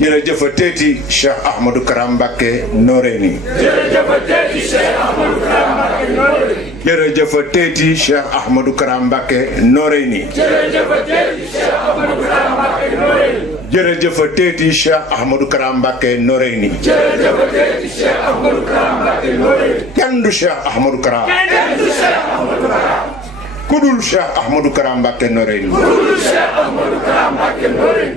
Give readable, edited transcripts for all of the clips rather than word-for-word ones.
jërëjëfateeti Cheikh Ahmadou Kara Mbacké Noreyni. jërëjëfateeti Cheikh Ahmadou Kara Mbacké Noreyni. jërëjëfateeti Cheikh Ahmadou Kara Mbacké Noreyni. jërëjëfateeti Cheikh Ahmadou Kara Mbacké Noreyni. jërëjëfateeti Cheikh Ahmadou Kara Mbacké Noreyni. jërëjëfateeti Cheikh Ahmadou Kara Mbacké Noreyni. kenn du Cheikh Ahmadou Kara. kenn du Cheikh Ahmadou Kara. kudul Cheikh Ahmadou Kara Mbacké Noreyni. kudul Cheikh Ahmadou Kara Mbacké Noreyni.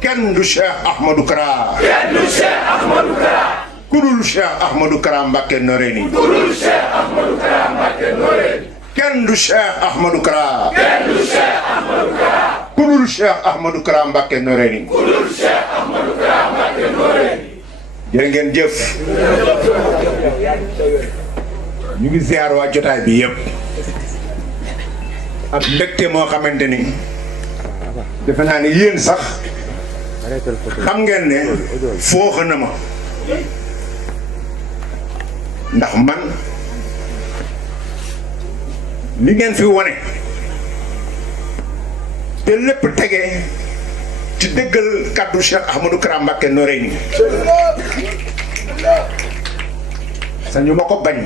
kenn du Cheikh Ahmadou Kara. kenn du Cheikh Ahmadou Kara. kudul Cheikh Ahmadou Kara Mbacké Noreyni. kudul Cheikh Ahmadou Kara Mbacké Noreyni. kenn du Cheikh Ahmadou Kara. kenn du Cheikh Ahmadou Kara. kudul Cheikh Ahmadou Kara Mbacké Noreyni. kudul Cheikh Ahmadou Kara Mbacké Noreyni. jërë ngeen jëf. ñu ngi ziar waa jotaay bi yëpp. ak mbégte moo xamante ni defe naa ni yéen sax xam ngeen ne fooxa na ma ndax man li ngeen fi wone te lépp tege ci dëggal kàddu Cheikh Ahmadou Kara Mbacké Noreyni sañu ma ko bañ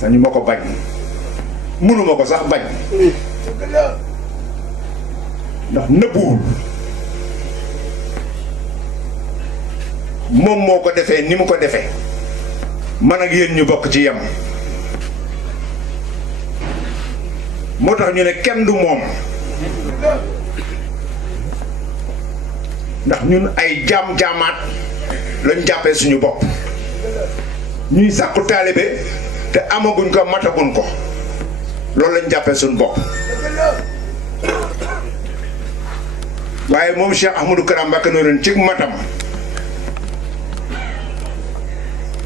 sañu ma ko bañ mënuma ko sax bañ ndax nëbbuwul moom moo ko defee ni mu ko defee man ak yéen ñu bokk ci yem moo tax ñu ne kenn du moom ndax ñun ay jaam-jaamaat lañ jàppee suñu bopp ñuy sàkku taalibe te amaguñ ko mataguñ ko loolu lañ jàppee suñu bopp waaye moom Cheikh Ahmadou Kara Mbacké Noreyni ci matam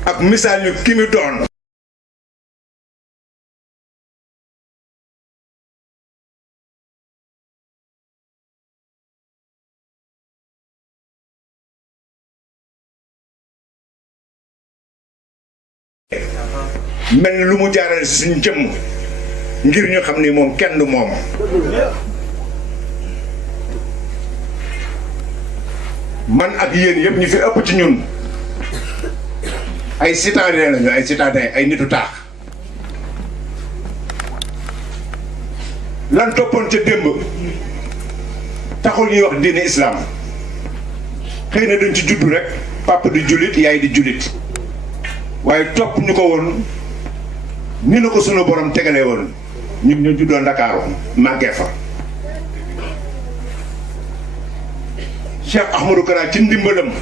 ak misaal ñu ki mu doon mel ni lu mu jaarale si suñu jëmm ngir ñu xam ni moom kenn du moom man ak yéen yëpp ñu fi ëpp ci ñun ay citadins lañu ay citadins ay nitu taax lan toppoon ca démb taxul ñuy wax diine islam xëy na dañ ci juddu rek papa di jullit yaay di jullit waaye topp ñu ko woon ni na ko sunu borom tegalee woon ñun ñu juddoo Ndakaaru màggee fa Cheikh Ahmadou Kara ci ndimbalam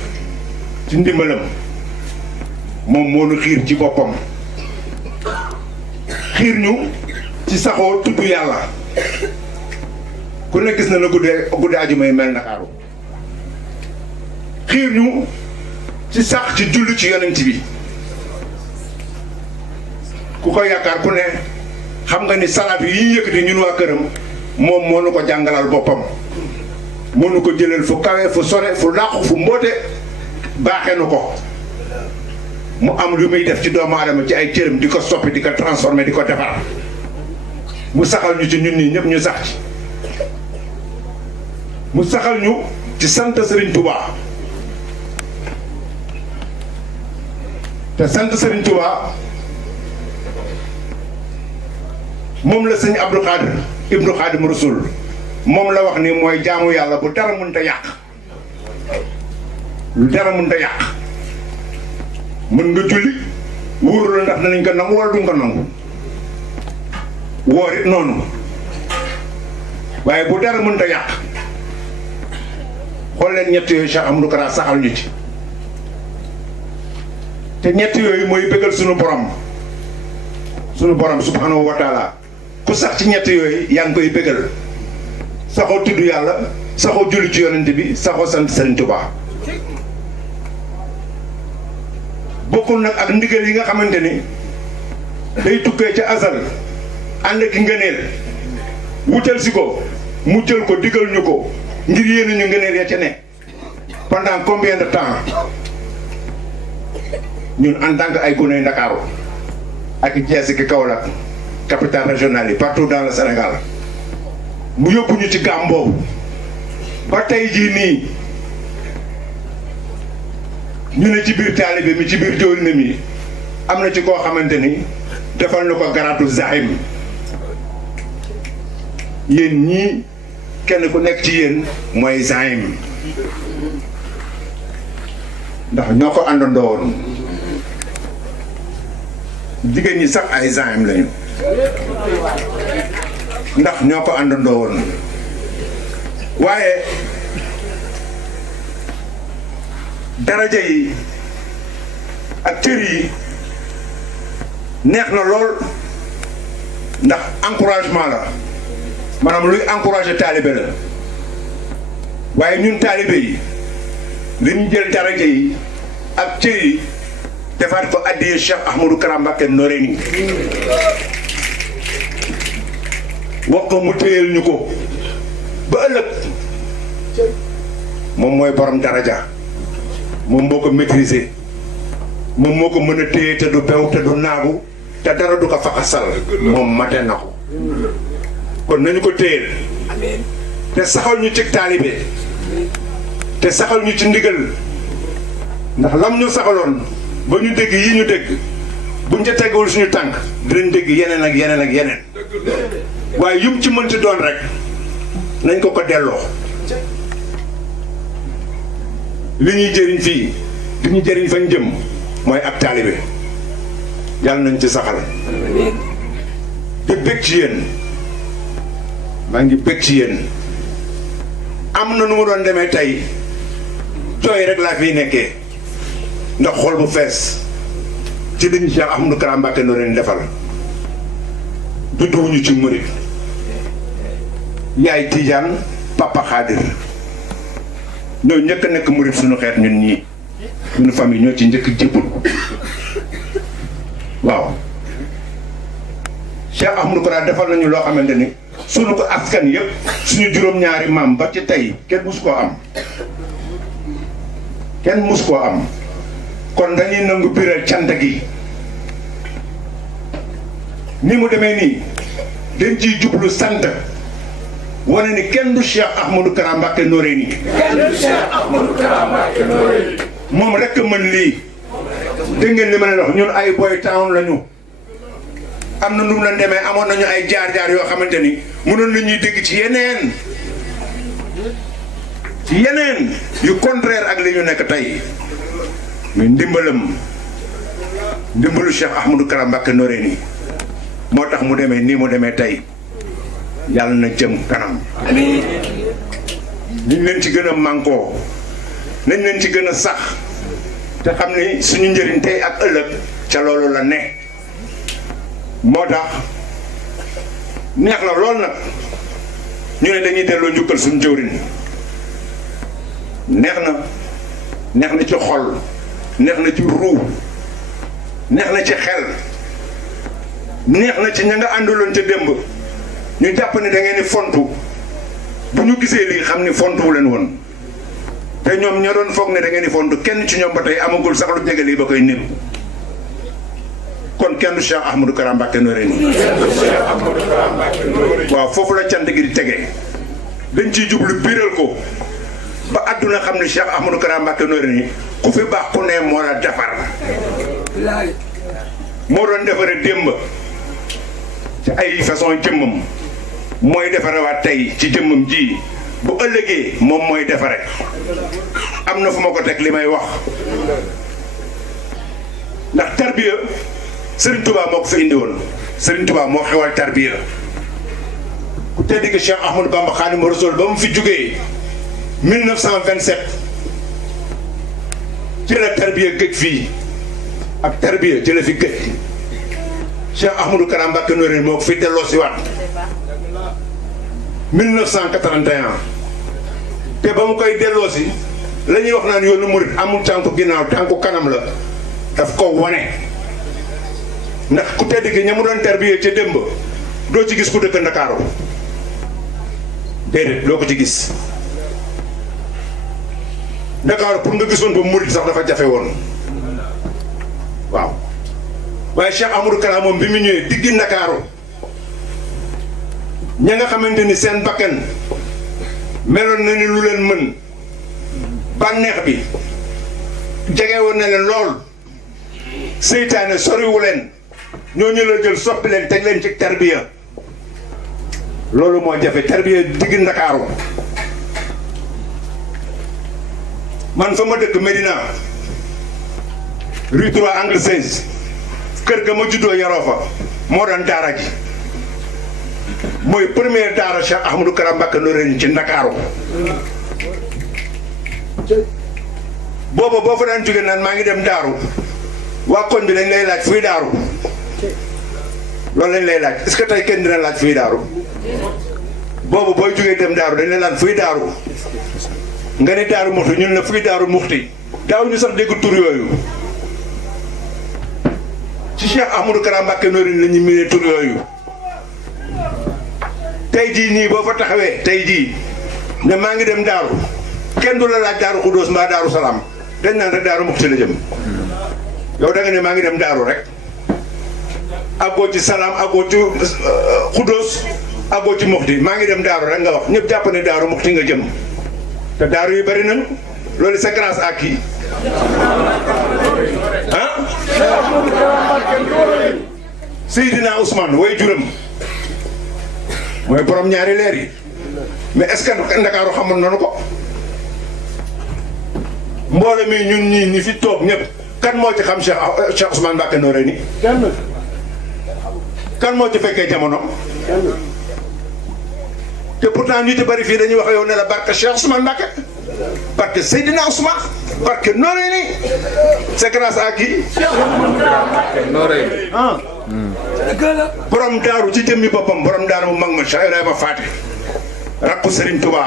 moom moo nu xiir ci boppam xiir ñu ci saxoo tudd yàlla ku ne gis na na guddi ajuma yi mel Ndakaaru xiir ñu ci sax ci julli ci yonent bi ku ko yaakaar ku ne xam nga ni salaat yi ñu yëkkati ñun waa këram moom moo nu ko jàngalal boppam moo nu ko jëlal fu kawe fu sore fu làqu fu mboote baaxee nu ko mu am lu muy def ci doomu aadama ci ay cëram di ko soppi di ko transformé di ko defar mu saxal ñu ci ñun nii ñëpp ñu sax ci mu saxal ñu ci sant Serigne Touba te sant Serigne Touba moom la sëñ Abdou Khadir Ibnu Khadim Rasul moom la wax ni mooy jaamu yàlla bu dara mënta yàq lu dara mënta yàq mën nga julli wóoru la ndax danañ ko nangu wala duñ ko nangu woor it noonu waaye bu dara mënta yàq xool leen ñett yooyu Cheikh Ahmadou Kara saxal ñu ci te ñett yooyu mooy bëggal sunu borom subhanahu wa taala ku sax ci ñett yooyu yaa ngi koy bëggal saxoo tudd yàlla saxoo julli ci yonent bi saxoo sant Serigne Touba bokkul nag ak ndigal yi nga xamante ni day tukkee ca asal ànd ak ngëneel wutal si ko mu jël ko digal ñu ko ngir yéene ñu ngëneel ya ca ne pendant combien de temps ñun en tant que ay guney Ndakaaru ak Thiès ki Kaolack capitale régionale yi partout dans le Sénégal mu yóbbu ñu ci gàmm boobu ba tey jii nii ñu ne ci biir taalibe mi ci biir jëwriñ mi am na ci koo xamante ni defal na ko garaatu zahim yéen ñii kenn ku nekk ci yéen mooy zahim ndax ñoo ko àndandoo woon jigéen ñi sax ay zahim lañu ndax ñoo ko àndandoo woon waaye daraja yi ak cër yi neex na lool ndax encouragement la maanaam luy encourager taalibe la waaye ñun taalibe yi li ñu jël daraja yi ak cër yi defaat ko addiye Cheikh Ahmadou Kara Mbacké Noreyni wax ko mu téyel ñu ko ba ëllëg moom mooy borom daraja moom moo ko maîtriser moom moo ko mën a téye te du bew te du naagu te dara du ko faxasal moom mate na ko kon nañu ko téyel te saxal ñu ci taalibe te saxal ñu ci ndigal ndax lam ñu saxaloon ba ñu dégg yi ñu dégg buñ ca teggul suñu tànk dinañ dégg yeneen ak yeneen ak yeneen waaye yum ci mënti doon rek nañ ko ko delloo li ñuy jëriñ fii li ñuy jëriñ fañ jëm mooy ak taalibe yàlla nañ ci saxal di bég ci yéen maa ngi bég ci yéen am na nu mu doon demee tey jooy rek laa fiy nekkee ndax xol bu fees ci li ñu Cheikh Ahmadou Kara Mbacké Noreyni defal judduwuñu ci murit yaay Tijaan papa Xaadir ñoo njëkk a nekk murit suñu xeet ñun ñii suñu famille ñoo ci njëkk jébbul waaw Cheikh Ahmadou Kara defal nañu loo xamante ni suñu ko askan yëpp suñu juróom-ñaari maam ba ci tey kenn mus koo am kenn mus koo am kon dañuy nangu biral cant gi ni mu demee nii dañ ciy jublu sant wane ni kenn du Cheikh Ahmadou Kara Mbacké Noreyni kenn du Cheikh Ahmadou Kara Mbacké Noreyni moom rek mën lii dégg ngeen li ma leen wax ñun ay boy town lañu am na nu mu la demee amoon nañu ay jaar-jaar yoo xamante ni mënoon na ñuy dégg ci yeneen yu contraire ak li ñu nekk tey muy ndimbalu Cheikh Ahmadou Kara Mbacké Noreyni moo tax mu demee nii mu demee tey yàlla na jëm kanam nañ leen ci gën a mànkoo nañ leen ci gën a sax te xam ni suñu njëriñ tey ak ëllëg ca loolu la ne moo tax neex na lool nag ñu ne dañuy delloo njukkal suñu jëwriñ neex na ci xol neex na ci ruu neex na ci xel neex na ci ña nga àndaloon ca démb ñu jàpp ne da ngeen di fontu bu ñu gisee lii xam ni fontuwu leen woon te ñoom ñoo doon foog ne da ngeen di fontu kenn ci ñoom ba tey amagul sax lu jege lii ba koy néew kon kenn du Cheikh Ahmadou Kara Mbacké Noreyni waaw foofu la cant gi di tege dañ ciy jublu biiral ko ba àdduna xam ne Cheikh Ahmadou Kara Mbacké Noreyni ku fi baax ku ne moo la defar moo doon defare démb ci ay façon jëmmam mooy defarewaat tey ci jëmmam ji bu ëllëgee moom mooy defare am na fu ma ko teg li may wax ndax tarbiya Serigne Touba moo ko fi indi woon Serigne Touba moo xewal tarbiya ku tedd ki Cheikh Ahmadou Bamba Khadimu Rasul ba mu fi jógee 1927 ci la tarbiya gëj fii ak tarbiya ci la fi gëj Cheikh Ahmadou Kara Mbacké Noreyni moo ko fi delloo si waat 1981 te ba mu koy delloo si la ñuy wax naan yoonu murit amul tànku ginnaaw tànku kanam la daf ko wane ndax ku tedd gi ña mu doon tarbiya ca démb doo ci gis ku dëkk Ndakaaru déedéet loo ko ci gis Ndakaaru pour nga gisoon ba murit sax dafa jafe woon waaw waaye Cheikh Ahmadou Kara moom bi mu ñëwee diggi Ndakaaru ña nga xamante ni seen bakkan meloon na ni lu leen mën bànneex bi jege woon na leen lool seytaane soriwu leen ñooñu la jël soppi leen teg leen ci tarbiya loolu moo jafe tarbiya digg Ndakaaru man fa ma dëkk Médina rue 3 angle 16 kër ga ma juddoo yaroo fa moo doon daara ji mooy première daara Cheikh Ahmadou Kara Mbacké Noreyni ci Ndakaaru booba boo fa daan jóge naan maa ngi dem daaru waa koñ bi dañ lay laaj fuy daaru loolu lañ lay laaj est-ce que tey kenn dina laaj fuy daaru boobu booy jógee dem daaru dañ lay laaj fuy daaru nga ne daaru muxti ñun la fuy daaru muxti daaw ñu sax dégg tur yooyu ci Cheikh Ahmadou Kara Mbacké Noreyni la ñu miinee tur yooyu tey jii nii boo fa taxawee tey jii ne maa ngi dem daaru kenn du la laaj daaru Xuddoos mbaa daaru Salaam dañ naan rek daaru muxti la jëm yow da nga ne maa ngi dem daaru rek àggoo ci Salaam àggoo ci Xuddoos àggoo ci muxti maa ngi dem daaru rek nga wax ñëpp jàpp ne daaru muxti nga jëm te daaru yi bari nañ loolu c'est grâce à qui ah Seydina Ousmane way juram mooy borom ñaari leer yi mais est-ce que Ndakaaru xamoon nañu ko mboole mi ñun ñii ñi fi toog ñëpp kan moo ci xam Cheikh Ousmane Mbacké Noreyni kan moo ci fekkee jamono te pourtant ñu ci bari fii dañuy wax yow ne la barke Cheikh Ousmane Mbacké barke Seydina Ousmane barke Noreyni c'est grâce à qui Noreyni borom daaru ci jëmmi boppam borom daaru mu mag ma Cheikh Ibrahima Faty rakku Serigne Touba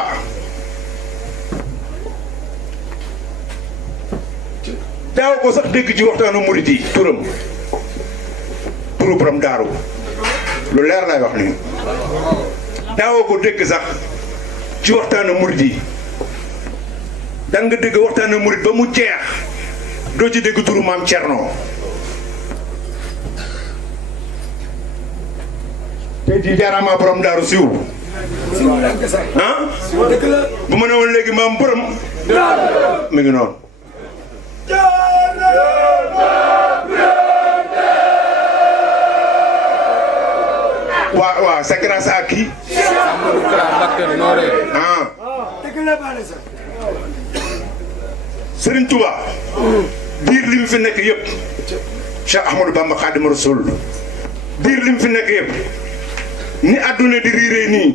daaw ko sax dégg ci waxtaanu murit yi turu borom daaru lu leer lay wax nii daaw ko dégg sax ci waxtaanu murit yi dan nga dégg waxtaanu murit ba mu jeex doo ci dégg turu maam Thierno tey jii jaaraama borom daaru siw ah bu ma ne woon léegi maam borom mi ngi noonu waaw c'est grâce à qui Serigne Touba diir li mu fi nekk yëpp Cheikh Ahmadou Bamba Khadimou Rassoul diir li mu fi nekk yëpp ni àdduna di riiree nii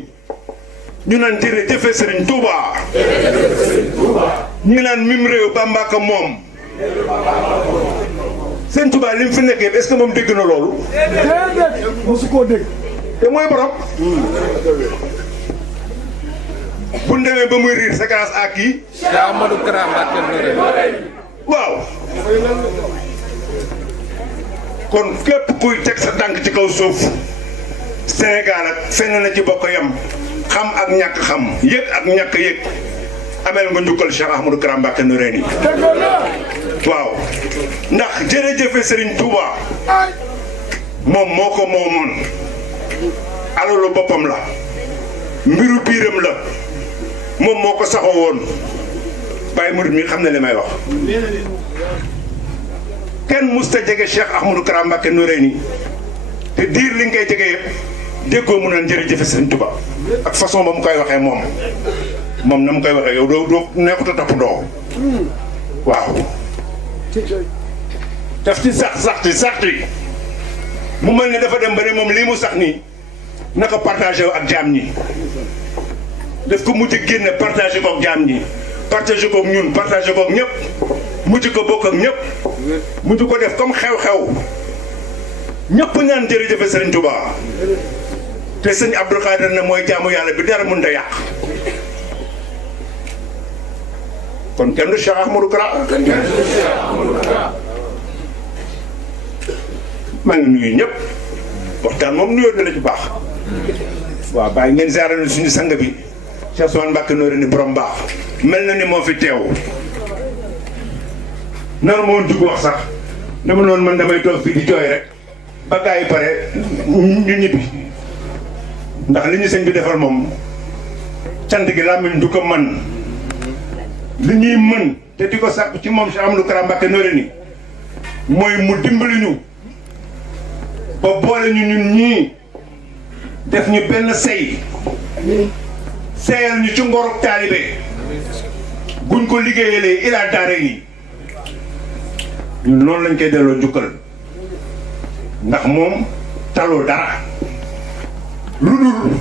ñu naan jërëjëf Serigne Touba ñu naan mim réew Bamba ka moom Serigne Touba li mu fi nekk yëpp est-ce que moom dégg na loolu mosu koo dégg te mooy borom bu ñu demee ba muy riir c'est grâce à qui Cheikh Ahmadou Kara Mbacké Noreyni waaw kon képp kuy teg sa tànk ci kaw suuf Sénégal ak fenn na ci bokk yam xam ak ñàkk xam yëg ak ñàkk yëg amel nga njukkal Cheikh Ahmadou Kara Mbacké Noreyni waaw ndax jërëjëfe Serigne Touba moom moo ko moomoon alalu boppam la mbiru biiram la moom moo ko saxoo woon Baye Murid mi xam na li may wax kenn musta jege Cheikh Ahmadou Kara Mbacké Noreyni te diir li nga koy jege yëpp déggoo mu naan jërëjëf Serigne Touba ak façon ba mu koy waxee moom na mu koy waxee yow doo nekkut a toppandoo waaw daf ci sax ci mu mel ne dafa dem ba ne moom lii mu sax nii na ko partagé ak jaam ñi daf ko mujj génne partagé ko ak jaam ñi partagé ko ak ñun partagé ko ak ñëpp mujj ko bokk ak ñëpp mujj ko def comme xew-xew ñëpp ñaan jërëjëf Serigne Touba te sëñ Abdou Khadir ne mooy jaamu yàlla bi dara mënut a yàq kon kenn du Cheikh Ahmadou Kara maa ngi nuyu ñëpp waxtaan moom nuyoo na la ci baax waaw bàyyi ngeen ziaral suñu sang bi Cheikh Ousmane Mbacké Noreyni borom baax mel na ni moo fi teew nar moon dugg wax sax dama noonu man damay toog fii di jooy rek ba gaa yi pare ñu ñibbi ndax li ñu sëñ bi defal moom cant gi làmmiñ du ko man li ñuy mën te di ko sàkku ci moom Cheikh Ahmadou Kara Mbacké Noreyni mooy mu dimbali ñu ba boole ñu ñun ñii def ñu benn sey seyal ñu ci ngorog taalibe buñ ko liggéeyalee ilaa daare yi ñun noonu lañ koy delloo njukkal ndax moom taloo dara lu dul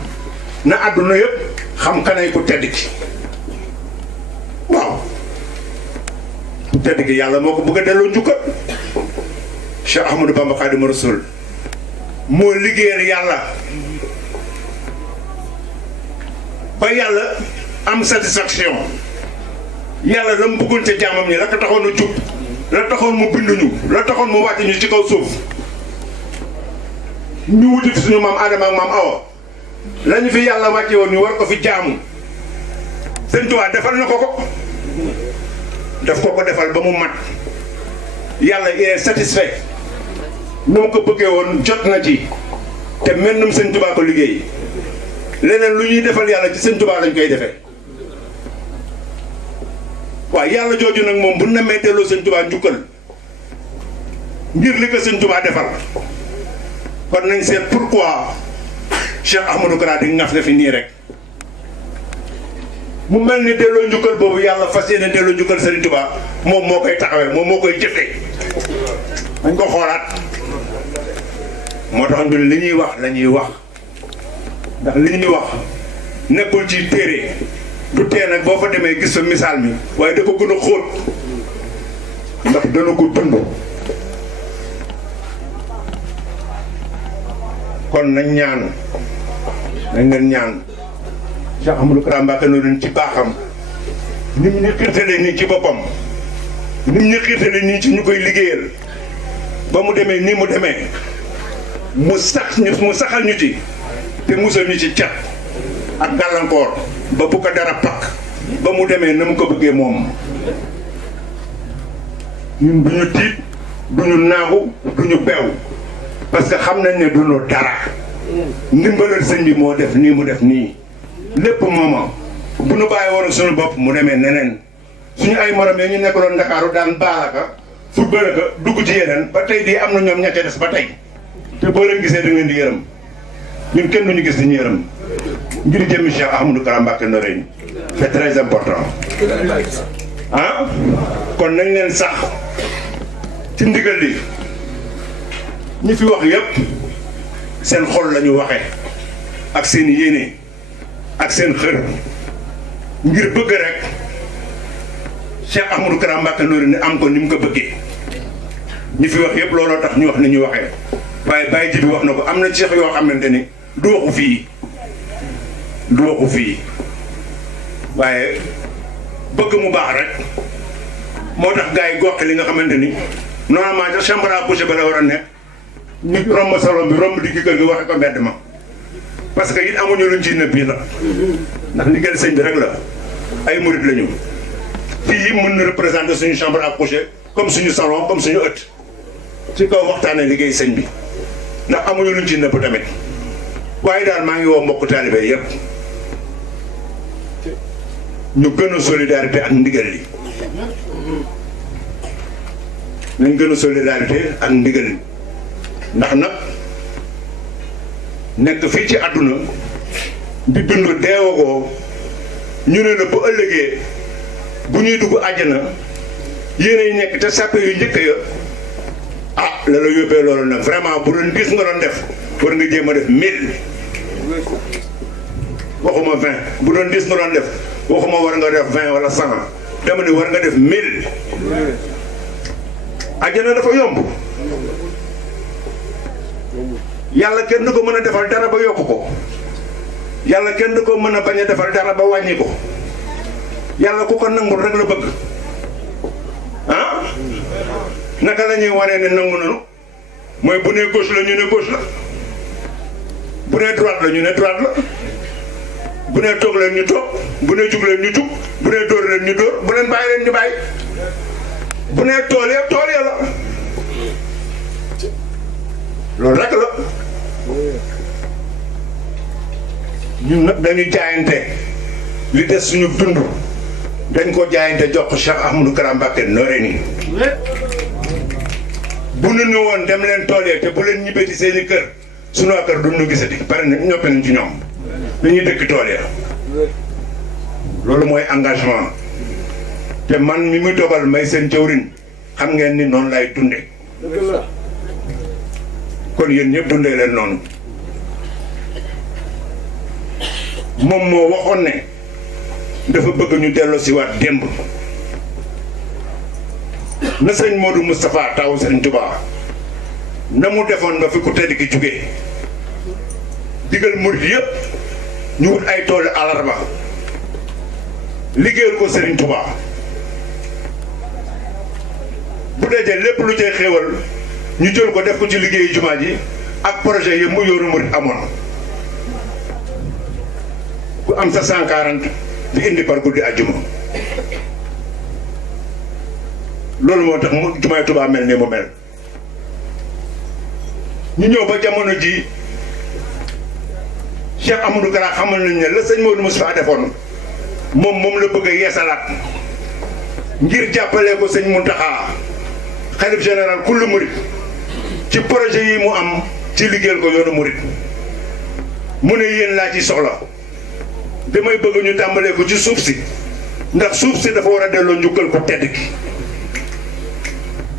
na àdduna yëpp xam kanay ku tedd ki waaw ku tedd ki yàlla moo ko bëgg a delloo njukkal Cheikh Ahmadou Bamba Khadimu Rasul moo liggéeyal yàlla ba yàlla am satisfaction yàlla la mu bëggoon ca jaamam ñi la ko taxoon a jub la taxoon mu binduñu la taxoon mu wàcc ñu ci kaw suuf ñu wuti fi suñu maam Adama ak maam Awa lañu fi yàlla wàcce woon ñu war ko fi jaamu Sëñ Tuubaa defal na ko ko daf ko defal ba mu mat yàlla il est satisfait nu mu ko bëggee woon jot na ci te mel num Sëñ Tuubaa ko liggéey leneen lu ñuy defal yàlla ci Sëñ Tuubaa lañ koy defee waaw yàlla jooju nag moom bu namee delloo Sëñ Tuubaa njukkal ngir li ko Sëñ Tuubaa defal kon nañ seet pourquoi Cheikh Ahmadou Kara di ngaf fi nii rek mu mel ni delloo njukkal boobu yàlla fas yéene delloo njukkal Sëñ Tuubaa moom moo koy taxawee moom moo koy jëfee dañ ko xoolaat moo tax ñun li ñuy wax la ñuy wax ndax li ñuy wax nekkul ci téere du tee nag boo fa demee gis fa misaal mi waaye da ko gën a xóot ndax dana ko dund kon nañ ñaan nañ leen ñaan Cheikh Ahmadou Kara Mbacké Noreyni ci baaxam ni mu ñu xiirtale nii ci boppam ni mu ñu xiirtale nii ci ñu koy liggéeyal ba mu demee nii mu demee mu saxal ñu ci te musal ñu ci cat ak gàllankoor ba bu ko dara pakk ba mu demee na mu ko bëggee moom ñun du ñu tiit du ñu naagu du ñu beew parce que xam nañ ne du ñu dara ndimbalal sëñ bi moo def nii mu def nii lépp mooma bu nu bàyyi woon suñu bopp mu demee neneen suñu ay morom yi ñu nekkaloon Ndakaaru daan baalaka football ka dugg ci yeneen ba tey di am na ñoom ñettee des ba tey te boo leen gisee da ngeen di yërëm ñun kenn duñu gis di ñu yërëm ngir jëmmi Cheikh Ahmadou Kara Mbacké Noreyni c'est très important ah kon nañ leen sax ci ndigal li ñi fi wax yëpp seen xol la ñu waxee ak seen yéene ak seen xër ngir bëgg rek Cheikh Ahmadou Kara Mbacké Noreyni am ko ni mu ko bëggee ñi fi wax yëpp looloo tax ñu wax ni ñu waxee waaye bàyyi ji bi wax na ko am na Cheikh yoo xamante ni du waxu fii waaye bëgg mu baax rek moo tax gars yi gox li nga xamante ni normalement ca chambre à coucher ba la war a nekk ñu romb salon bi romb digg kër gi waxe ko mbedd ma parce que it amuñu luñ ci nëb bii la ndax liggéeyal sëñ bi rek la ay murit lañu fii mën na représenter suñu chambre à coucher comme suñu salon comme suñu ëtt ci kaw waxtaanee liggéey sëñ bi ndax amuñu luñ ci nëbb tamit waaye daal maa ngi woo mbokku taalibe yëpp ñu gën a solidarité ak ndigal li nañ gën a solidarité ak ndigal li ndax nag nekk fii ci àdduna di dund deewagoo ñu ne la bu ëllëgee bu ñuy dugg àjjana yéen ay nekk te sàppe yu njëkk ya ah la la yóbbee loolu nag vraiment bu doon 10 nga doon def war nga jéem a def 1000 waxuma 20 bu doon 10 nga doon def waxuma war nga def 20 wala 100 dama ne war nga def 1000 àjjana dafa yomb yàlla kenn du ko mën a defal dara ba yokk ko yàlla kenn du ko mën a bañ a defal dara ba wàññi ko yàlla ku ko nangul rek la bëgg ah naka la ñuy wanee ne nangu nanu mooy bu nee gauche la ñu ne gauche la bu nee droite la ñu ne droite la bu nee toog leen ñu toog bu nee jug leen ñu jug bu nee dóor leen ñu dóor bu leen bàyyi leen ñu bàyyi bu nee tool ya la loolu rek la ñun nag dañuy jaayante li des suñu dund dañ ko jaayante jox ko Cheikh Ahmadou Kara Mbacké Noreyni bu nu ne woon dem leen tool yi te bu leen ñibbee ci seeni kër sunu waa kër duñ ñu gisati pare na ñoppe nañ ci ñoom dañuy dëkk tool ya loolu mooy engagement te man mi muy dogal may seen jëwriñ xam ngeen ni noonu lay dunde kon yéen ñëpp dundee leen noonu moom moo waxoon ne dafa bëgg ñu delloo si waat démb na sëñ Modou Moustapha taw sëñ Touba na mu defoon ba fi ku tedd ki jugee digal murid yëpp ñu wut ay toolu alarba liggéeyal ko Serigne Touba bu dee lépp lu cay xéewal ñu jël ko def ko ci liggéeyu jumaa ji ak projet yi mu yoonu murid amoon ku am sa 140 di indi par guddi àjjuma loolu moo tax mu jumaay Touba mel nii mu mel ñu ñëw ba jamono ji Cheikh Ahmadou Kara xamal nañ ne la sëñ Modou Moustapha defoon moom la bëgg a yeesalaat ngir jàppale ko sëñ Mountakha xalif général kullu murid ci projet yi mu am ci liggéeyal ko yoonu murid mu ne yéen laa ci soxla damay bëgg ñu tàmbalee ko ci suuf si ndax suuf si dafa war a delloo njukkal ko tedd ki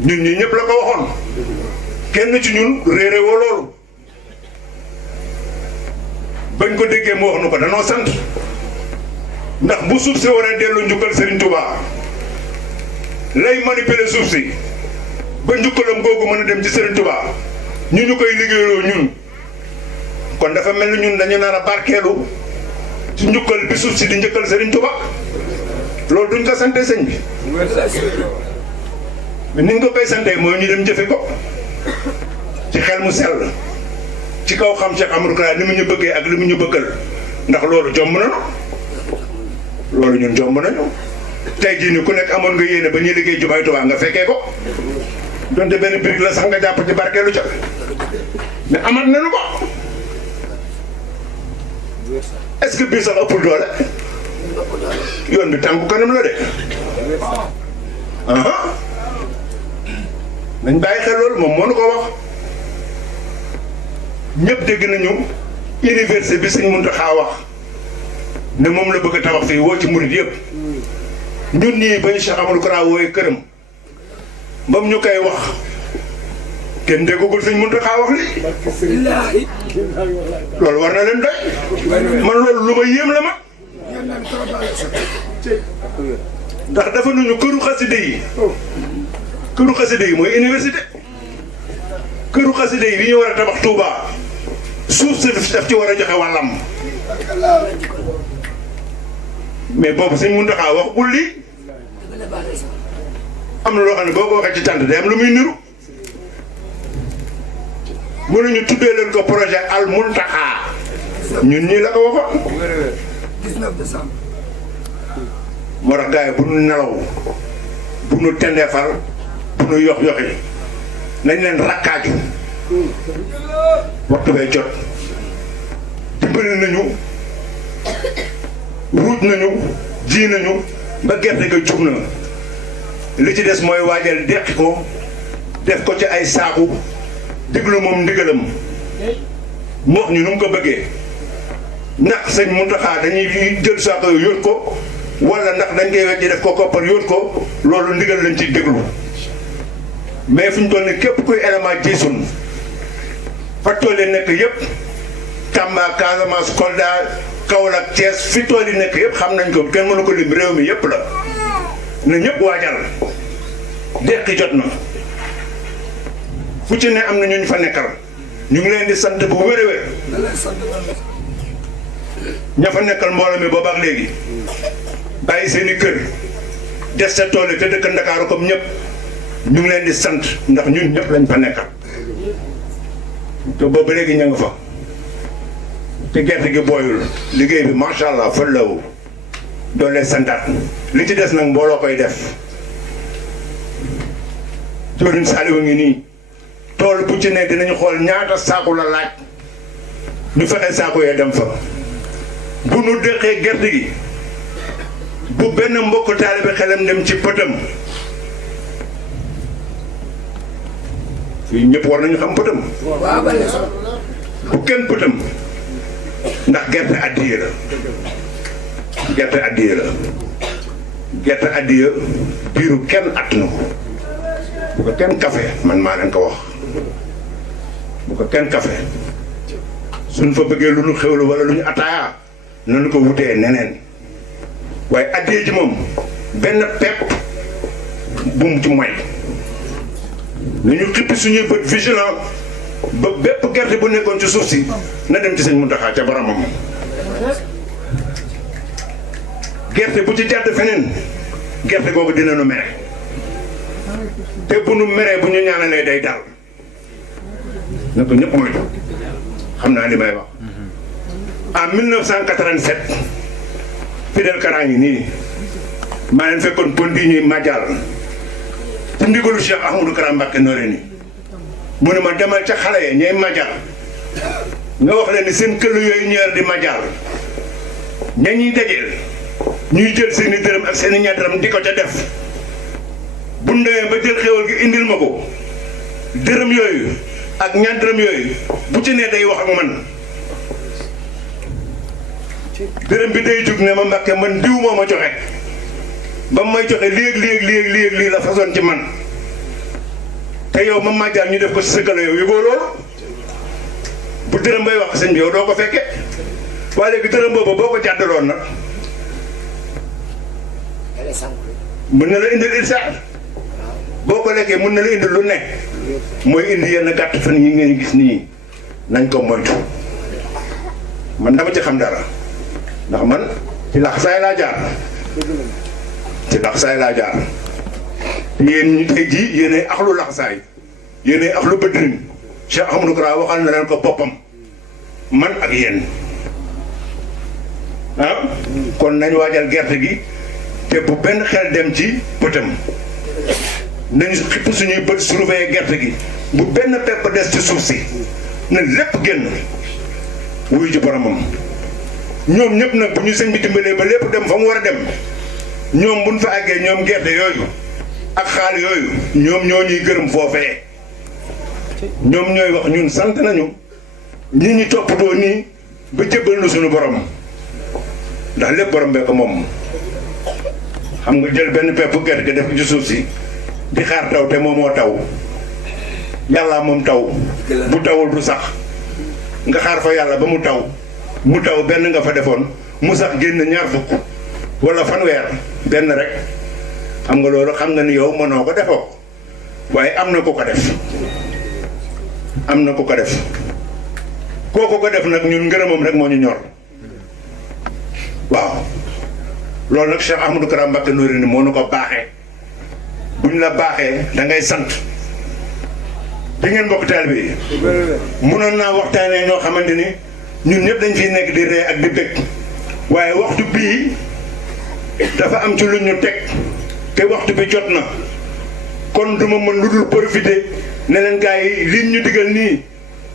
ñun ñi ñëpp la ko waxoon kenn ci ñun réere woo loolu bañ ko déggee mu wax nu ko danoo sant ndax bu suuf si war a delloo njukkal Serigne Touba lay manipuler suuf si ba njukkalam googu mën a dem ci Serigne Touba ñu koy liggéeyaloo ñun kon dafa mel ni ñun dañu nar a barkeelu ci njukkal bi suuf si di njëkkal Serigne Touba loolu duñ ko sante sëñ bi mais ni nga ko koy sante mooy ñu dem jëfe ko ci xel mu sell ci kaw xam Cheikh Ahmadou Kara ni mu ñu bëggee ak li mu ñu bëggal ndax loolu jomb nañu loolu ñun jomb nañu tey jii ni ku nekk amoon nga yéene ba ñuy liggéey jumaay Touba nga fekkee ko donte benn brique la sax nga jàpp ci barkeelu ca mais amat nañu ko est-ce que bii sax ëppul doole yoon bi tànku kanam la de nañ bàyyi xel loolu moom moo nu ko wax ñëpp dégg nañu université bi sëñ Mountakha wax ne moom la bëgg a tabax fii woo ci murid yëpp ñun ñii bañ Cheikh Ahmadou Kara wooye këram bam ñu koy wax kenn déggagul sëñ Mountakha wax li loolu war na leen doy man loolu lu ma yéem la ma ndax dafa nañu këru xaside yi mooy université këru xaside yi bi ñu war a tabax Touba suuf si daf ci war a joxe wàllam mais boobu sëñ Mountakha wax bul lii am na loo xam ne boo ko waxee ci tànt day am lu muy niru mënuñu tuddee leen ko projet Al Mountakha ñun ñii la ko waxoon 19 décembre. moo tax gars yi bu nu nelaw bu nu tendeefal bu nu yox yoxi nañ leen rakkaaju waxtu bay jot dimbali nañu ruuj nañu ji nañu ba gerte ga jug na li ci des mooy waajal deqi ko def ko ci ay saaku diglu moom ndigalam mu wax ñu nu mu ko bëggee ndax sëñ Mountakha dañuy jël saako yu yóot ko wala ndax dañ koy wecc def ko koppar yóot ko loolu ndigal lañ ci déglu mais fu ñu toll nii képp kuy élément jiisun fa tool yi nekk yëpp Tamba Casamance Kolda Kaolack Thiès fi tool yi nekk yëpp xam nañ ko kenn mënu ko lim réew mi yëpp la na ñëpp waajal deqi jot na fu ci ne am na ñu fa nekkal ñu ngi leen di sant bu wér-wér ña fa nekkal mbooloo mi boobaak léegi bàyyi seen i kër des sa tool yi te dëkk Ndakaaru comme ñëpp ñu ngi leen di sant ndax ñun ñëpp lañ fa nekkal te boobu léegi ña nga fa te gerte gi booyul liggéey bi macha allah fa law doon leen santaat li ci des nag mbooloo koy def Joriñ Saliou ngi nii tool bu ci ne dinañu xool ñaata saaku la laaj ñu fexe saaku yee dem fa bu nu deqee gerte gi bu benn mbokk taalibe xelam dem ci pëtam fii ñëpp war nañu xam pëtam bu kenn pëtam ndax gerte addiye la gerte addiye la gerte addiye biiru kenn att na ko bu ko kenn kafe man maa leen ko wax bu ko kenn kafe suñ fa bëggee lu ñu xewlu wala lu ñu ataaya nanu ko wutee neneen waaye addiye ji moom benn pepp bu mu ci moy nañu xippi suñuy bët vigilant ba bépp gerte bu nekkoon ci suuf si na dem ci sëñ Muntaxa ca boromam gerte bu ci jàdd feneen gerte googu dina nu mere te bu nu meree bu ñu ñaanalee day dal na ko ñëpp moytu xam naa li may wax en 1987 Fidel Kara ngi nii maa leen fekkoon pondi ñuy majal ci ndigalu Cheikh Ahmadou Kara Mbacké Noreyni mu ne ma demal ca xale ya ñooy majal nga wax leen ni seen këll yooyu ñeer di majal ña ñuy dajeel ñuy jël seen i dërëm ak seen i ñaar dërëm di ko ca def bu ñu demee ba jël xéwal gi indil ma ko dërëm yooyu ak ñaar dërëm yooyu bu ci nee day wax ak man dërëm bi day jug ne ma Mbacké man diw moo ma joxe ba may joxe léeg lii la façon ci man te yow ma màjjal ñu def ko si sa këll yow yëgoo loolu bu dërëm bay wax sëñ bi yow doo ko fekke waaye léegi dërëm boobu boo ko jàddaloon nag mën na la indil irsaal boo ko lekkee mën na la indil lu ne mooy indi yenn gàtt fan yi ngeen gis nii nañ ko moytu man dama ci xam dara ndax man ci laxsaay laa jaar ci laxsaay laa jaar yéen ñi tey jii yéenay axlu laxsaay yéenay axlu bëdrin Cheikh Ahmadou Kara waxal na leen ko boppam man ak yéen ah kon nañ waajal gerte gi te bu benn xel dem ci bëtam nañu xipp suñuy bët surveiller gerte gi bu benn pepp des ci suuf si na lépp génn wuyu ji boromam ñoom ñëpp nag bu ñu sëñ bi dimbalee ba lépp dem fa mu war a dem ñoom buñ fa àggee ñoom gerte yooyu ak xaal yooyu ñoom ñoo ñuy gërëm foofee ñoom ñooy wax ñun sant nañu ñi ñu toppatoo nii ba jébbal na suñu borom ndax lépp borom bee ko moom xam nga jël benn pepp gerte gi def ci suuf si di xaar taw te moomoo taw yàlla moom taw bu tawul du sax nga xaar fa yàlla ba mu taw benn nga fa defoon mu sax génn ñaar fukk wala fanweer benn rek xam nga loolu xam nga ni yow mënoo ko defoo waaye am na ku ko def am na ku ko def kooku ko def nag ñun ngërëmam rek moo ñu ñor waaw loolu nag Cheikh Ahmadou Kara Mbacké Noreyni moo nu ko baaxee buñ la baaxee da ngay sant di ngeen bokk taal bi mënoon naa waxtaanee ñoo xamante ni ñun ñëpp dañ fiy nekk di ree ak di bëgg waaye waxtu bii dafa am ci lu ñu teg te waxtu bi jot na kon duma mën lu dul profiter ne leen gars yi liñ ñu digal nii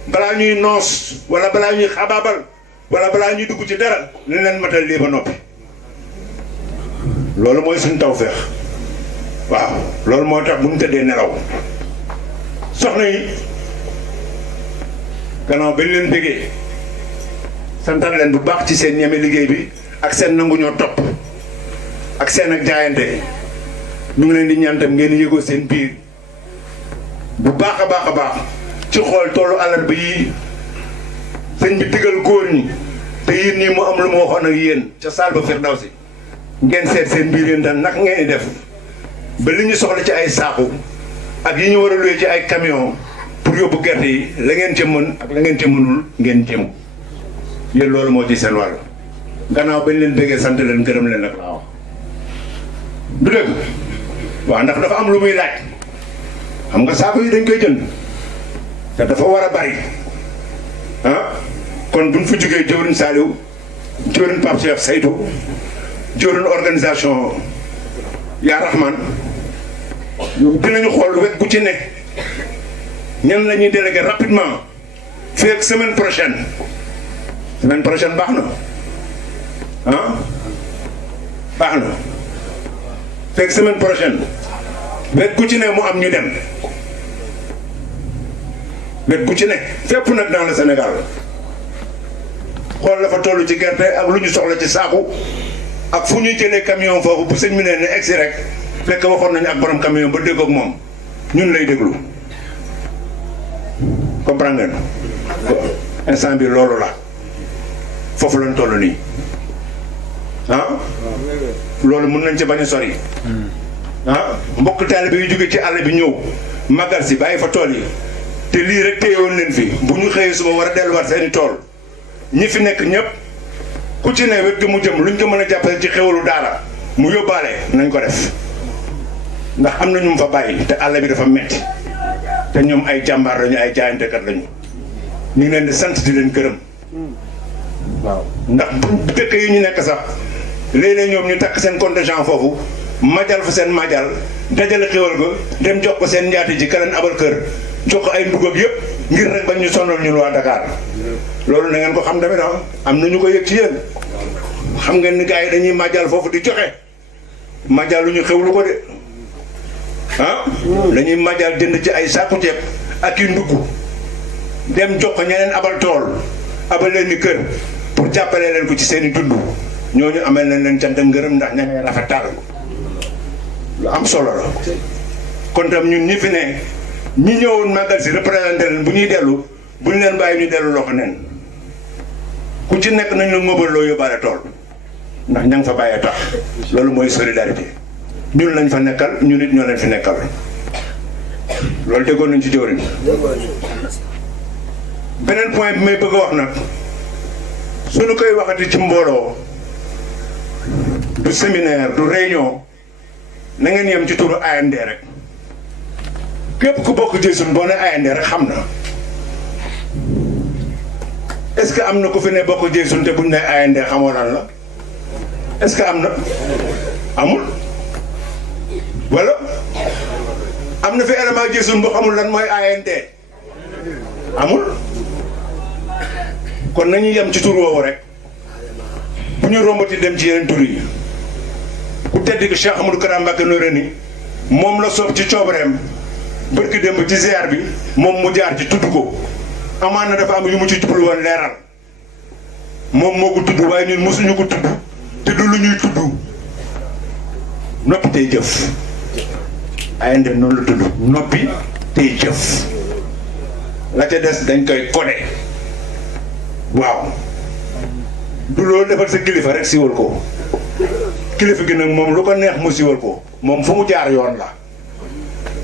balaa ñuy noos wala balaa ñuy xabaabal wala balaa ñuy dugg ci dara ne leen matal lii ba noppi loolu mooy suñu tawfeex waaw loolu moo tax bu ñu tëddee nelaw soxna yi gannaaw bañ leen bëggee santal leen bu baax ci seen ñeme liggéey bi ak seen nangu ñoo topp ak seen ak jaayante ñu ngi leen di ñaan tam ngeen yëgoo seen biir bu baax a baax ci xool tollu àllarba yi sëñ bi digal góor ñi te yéen ñii mu am lu ma waxoon ak yéen ca saal ba Firdawsi ngeen seet seen biir yéen daal naka ngeen di def ba li ñu soxla ci ay saaku ak yi ñu war a luye ci ay camion pour yóbbu gerte yi la ngeen ca mën ak la ngeen ca mënul ngeen jëm yéen loolu moo ci seen wàll gannaaw bañ leen bëggee sant leen gërëm leen nag laa wax du dëgg waaw ndax dafa am lu muy laaj xam nga saako yi dañ koy jënd te dafa war a bari ah kon buñ fa jógee jëwriñ Saliou jëwriñ Pape Cheikh Seydou jëwriñ organisation yaa Rahman dinañu xool wet bu ci ne ñan la ñuy délégué rapidement fii ak semaine prochaine baax na ah baax na fekk semaine prochaine wet ku ci ne mu am ñu dem wet ku ci ne fépp nag dans le Sénégal xool la fa toll ci gerte ak lu ñu soxla ci saaku ak fu ñuy jëlee camion foofu bu sëñ bi ne egsi rek fekk waxoon nañu ak borom camion ba déggoog moom ñun lay déglu comprendre ngeen instant bi loolu la foofu lañ toll nii loolu mën nañ ci bañ a sori mbokk taalibe yu jóge ci àll bi ñëw màggal si bàyyi fa tool yi te lii rek téyewoon leen fi bu ñu xëyee suba war a delluwaat seeni tool ñi fi nekk ñëpp ku ci ne wet gi mu jëm luñ ko mën a jàppale ci xéwalu daara mu yóbbaale nañ ko def ndax am na ñu mu fa bàyyi te àll bi dafa metti te ñoom ay jàmbaar lañu ay jaayantekat lañu ñu ngi leen di sant di leen gërëm waaw ndax dëkk yi ñu nekk sax léeg-léeg ñoom ñu takk seen contingent foofu majal fa seen majal dajale xéwal ga dem jox ko seen njaati ji ka leen abal kër jox ko ay ndugg ak yëpp ngir rek bañ ñu sonal ñun waa Dakar loolu na ngeen ko xam tamit am na ñu ko yëg ci yéen xam ngeen ni gars yi dañuy majal foofu di joxe majal lu ñu xewlu ko de dañuy majal jënd ci ay sàkku ceeb ak i ndugg dem jox ko ñeneen abal tool abal leen ni kër pour jàppale leen ko ci seen i dund ñooñu amel nañ leen cant ngërëm ndax ña ngay rafetal lu am solo la kon tam ñun ñi fi ne ñi ñëwoon màggal si représenté leen bu ñuy dellu bu ñu leen bàyyi ñu dellu loxo neen ku ci nekk nañ la ngóobal loo yóbbaale tool ndax ña nga fa bàyyee tax loolu mooy solidarité ñun lañ fa nekkal ñu nit ñoo leen fi nekkal loolu déggoon nañ ci jëwriñ beneen point bi may bëgg a wax nag suñu koy waxati ci mbooloo du séminaire du réunion na ngeen yem ci turu AND rek képp ku bokk Jeysun boo ne AND rek xam na est-ce que am na ku fi ne bokk Jeysun te buñ ne AND xamoo lan la est-ce que am na amul wala am na fi élément Jeysun boo xamul lan mooy AND amul kon nañu yem ci tur woowu rek bu ñu rombati dem ci yeneen tur yi ku tedd ki Cheikh Ahmadou Kara Mbacké Noreyni moom la soob ci coobareem bërki démb ci ziar bi moom mu jaar ci tudd ko amaan na dafa am yu mu ci jublu woon leeral moom moo ko tudd waaye ñun mosuñu ko tudd te du lu ñuy tudd noppi tey jëf AND noonu la tudd noppi tey jëf la ca des dañ koy codé waaw du loolu defal sa kilifa rek siwal ko kilifa gi nag moom lu ko neex mu siwal ko moom fu mu jaar yoon la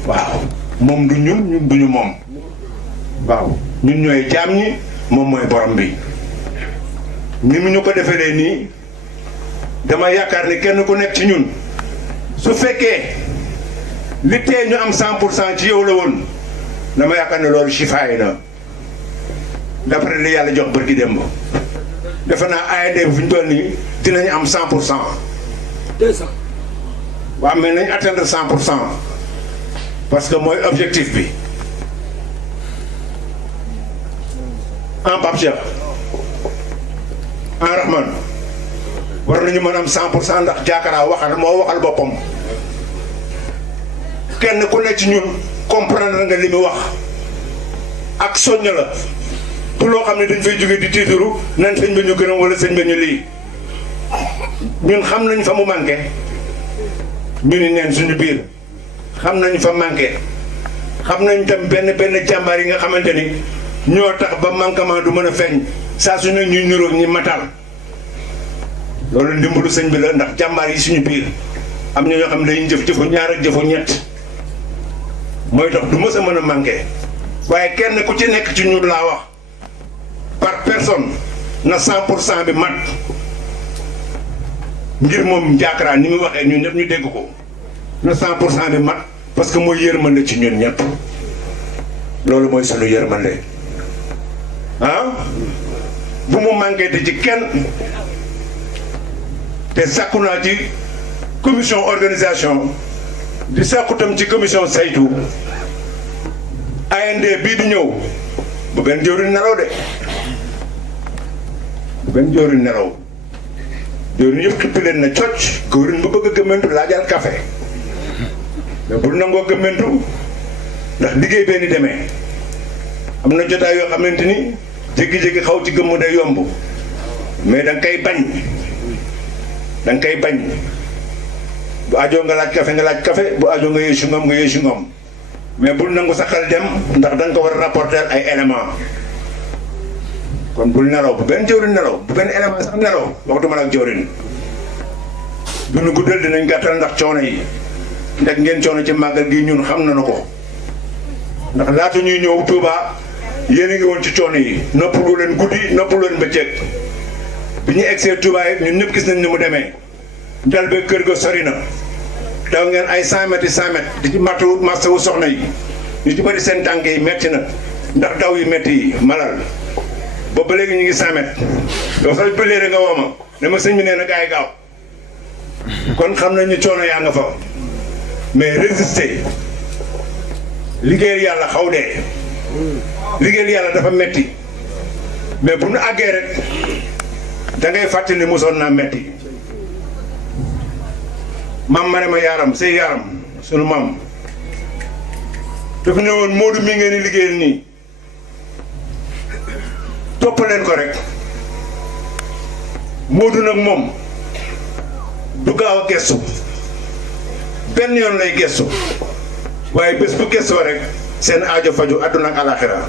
waaw moom du ñun ñun duñu moom waaw ñun ñooy jaam ñi moom mooy borom bi ni mu ñu ko defee nii dama yaakaar ni kenn ku nekk ci ñun su fekkee li tee ñu am 100% ci yow la woon dama yaakaar ne loolu chifaay na d'après li yàlla jox bërki démb defe naa AND bi fi ñu toll nii dinañu am 100%. waaw mais nañ atteindre 100% parce que mooy objectif bi en Pape Cheikh en Rahman war nañu mën am 100% ndax Diakara waxal moo waxal boppam kenn ku ne ci ñun comprendre nga li mu wax ak soññ la du loo xam ne dañ fay jóge di tiitaru nan sëñ ba ñu gërëm wala sëñ ba ñu lii ñun xam nañ fa mu manqué ñu ni neen suñu biir xam nañ fa manqué xam nañ tam benn jàmbaar yi nga xamante ni ñoo tax ba manquement du mën a feeñ saa su ne ñuy niroog ñi matal loolu ndimbalu sëñ bi la ndax jàmbaar yi suñu biir am na ñoo xam ne dañuy jëfu ñaar ak jëfu ñett mooy tax du mës a mën a manqué waaye kenn ku ci nekk ci ñun laa wax par personne na 100% bi mat ngir moom Diakara ni mu waxee ñun ñëpp ñu dégg ko na 100% bi mat parce que mooy yërmande ci ñun ñëpp loolu mooy sunu yërmande bu mu manqué te ci kenn te sàkku naa ci commission organisation di sàkku tam ci commission saytu AND bii di ñëw bu benn jëwriñ nelaw de bu benn jëwriñ nelaw jëwriñ yëpp xippi leen na cocc jëwriñ bu bëgg a gëmmantu laajal café mais bul nangoo gëmmentu ndax liggéey bee ni demee am na jotaay yoo xamante ni jékki-jékki xaw ci gëmm day yomb mais da nga koy bañ da nga koy bañ bu ajoo nga laaj café bu ajoo nga yéesu ngom mais bul nangu sa xel dem ndax da nga ko war a rapporter ay éléments kon bul nelaw bu benn jëwriñ nelaw bu benn élément sax nelaw waxtuma la ak jëwriñ du ñu guddal dinañ gàttal ndax coono yi ndax ngeen coono ci màggal gi ñun xam nañu ko ndax laata ñuy ñëw Touba yéen a ngi woon ci coono yi noppalu leen guddi noppalu leen bëccëg bi ñu egsee Touba yi ñun ñëpp gis nañ ni mu demee dal ba kër ga sori na daw ngeen ay 100 mètres 100 mètres di ci masawu soxna yi ñu ci bëri seen tànk yi metti na ndax daw yi metti yi malal boobu ba léegi ñu ngi 100 mètres yow sax ba léegi nga woo ma ne ma sëñ bi nee na gaa yi gaaw kon xam nañu coono yaa nga fa mais résister liggéeyal yàlla xaw dee liggéeyal yàlla dafa metti mais bu nu àggee rek da ngay fàttali mosoon naa metti maam ma ne ma yaaram say yaaram sunu maam dafa ne woon Modou mi ngeen di liggéeyal nii topp leen ko rek Modou nag moom du gaaw a gestu benn yoon lay gestu waaye bés bu gestoo rek seen aajo faju àdduna ak alaxira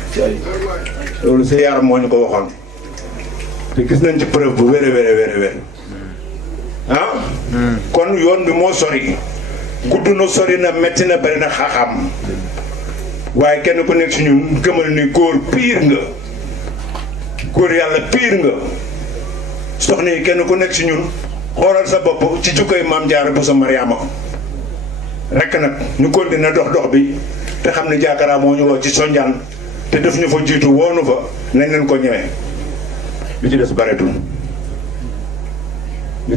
loolu sa yaaram moo ñu ko waxoon te gis nañ ci preuve bu wér ah kon yoon bi moo sori gudd na sori na metti na bari na xaaxaam waaye kenn ku nekk si ñun gëmal ni góor piir nga góor yàlla piir nga soxna yi kenn ku nekk si ñun xoolal sa bopp ci jukkoy maam Jaara bu sa Mariama rekk nag ñu continuer dox bi te xam ne jaakaraa moo ñu woo ci sonjaan te def ñu fa jiitu woonu fa nañ leen ko ñëwee li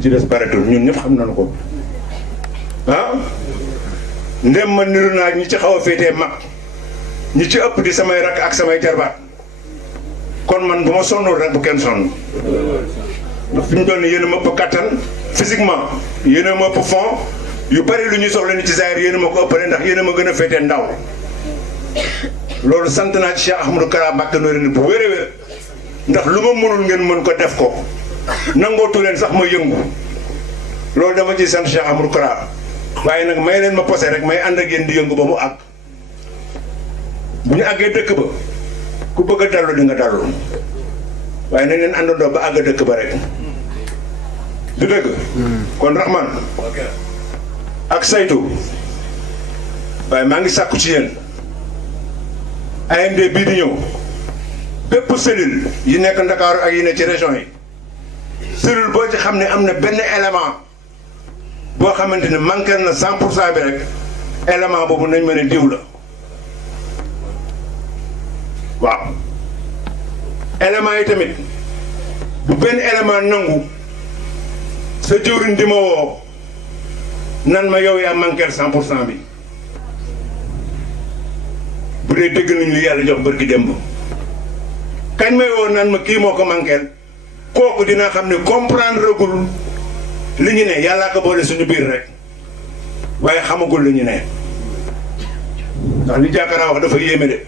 ci des bareetul ñun ñëpp xam nañu ko ah ndem ma niru naa ñi ci xaw a féetee mag ñi ci ëpp di samay rakk ak samay jarbaat kon man bu ma sonnul rek bu kenn sonn ndax fi ñu doon yéen a ma ëpp kattan physiquement yéen a ma ëpp fond yu bari lu ñuy soxla ni ci zaahir yéen a ma ko ëppale ndax yéen a ma gën a féetee ndaw loolu sant naa ci Cheikh Ahmadou Kara Mbacké Noreyni bu wér ndax lu ma mënul ngeen mën ko def ko nangootu leen sax ma yëngu loolu dama ci sant Cheikh Ahmadou Kara waaye nag may leen ma posé rek may ànd ak yéen di yëngu ba mu àgg bu ñu àggee dëkk ba ku bëgg a dallu di nga dallu waaye nañ leen àndandoo ba àgg dëkk ba rek du dëgg kon Rahman ak saytu waaye maa ngi sàkku ci yéen AMD bii di ñëw bépp cellule yi nekk Ndakaaru ak yi ne ci région yi cellule boo ci xam ne am na benn élément boo xamante ne manqué na 100% bi rek élément boobu nañ mën a diw la waaw élément yi tamit bu benn élément nangu sa jëwriñ di ma woo nan ma yow yaa manqué 100% bi bu dee dëgg nañ li yàlla jox bërki démb kañ may woo nan ma kii moo ko manqué kooku dinaa xam ne comprendre gul li ñu ne yàllaa ko boole suñu biir rek waaye xamagul li ñu ne ndax li Jaakara wax dafa yéeme de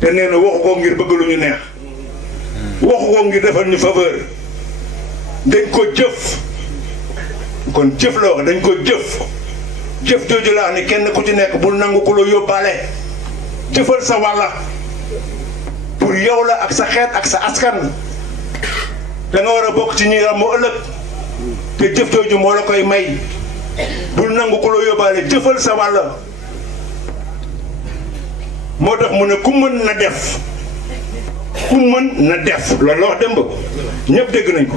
te nee na waxu ko ngir bëgg lu ñu neex waxu ko ngir defal ñu faveur dañ ko jëf kon jëf la wax dañ ko jëf jooju la wax ni kenn ku ci nekk bul nangu ku la yóbbaale jëfal sa wàlla pour yow la ak sa xeet ak sa askan da nga war a bokk ci ñi am moo ëllëg te jëf jooju moo la koy may bul nangu ku la yóbbaale jëfal sa wàlla moo tax mu ne ku mën na def loolu la wax démb ñëpp dégg nañ ko